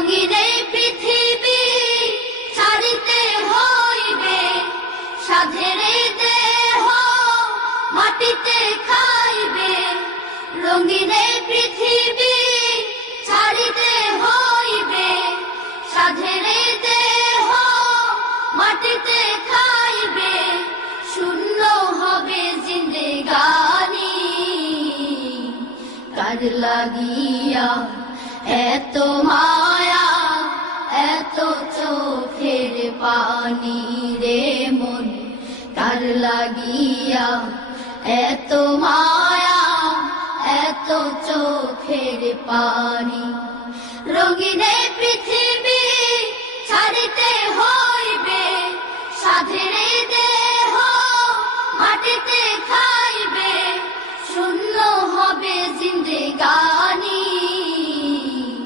রঙিনে পৃথিবী ছাড়িতে হইবে, সাধেরে দেহ মাটিতে খাইবে। রঙিনে পৃথিবী ছাড়িতে হইবে, সাধেরে দেহ মাটিতে খাইবে। শূন্য হবে জিন্দেগানি, কার লাগিয়া এত মায়া, এত চোখের পানি রে মন, কার লাগিয়া এত মায়া, এত চোখের পানি। রঙিনে পৃথিবী ছাড়িতে হইবে, সাধেরে দেহ মাটিতে